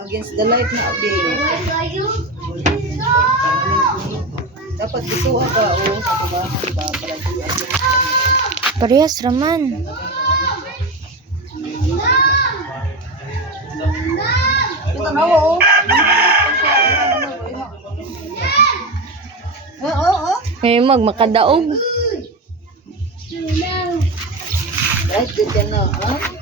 Against the light na abin. Dapat isuha ka o sa tubahan ba para di Parehas raman. ito na o. Oo. May makadaog. Right, good yan na. Ha?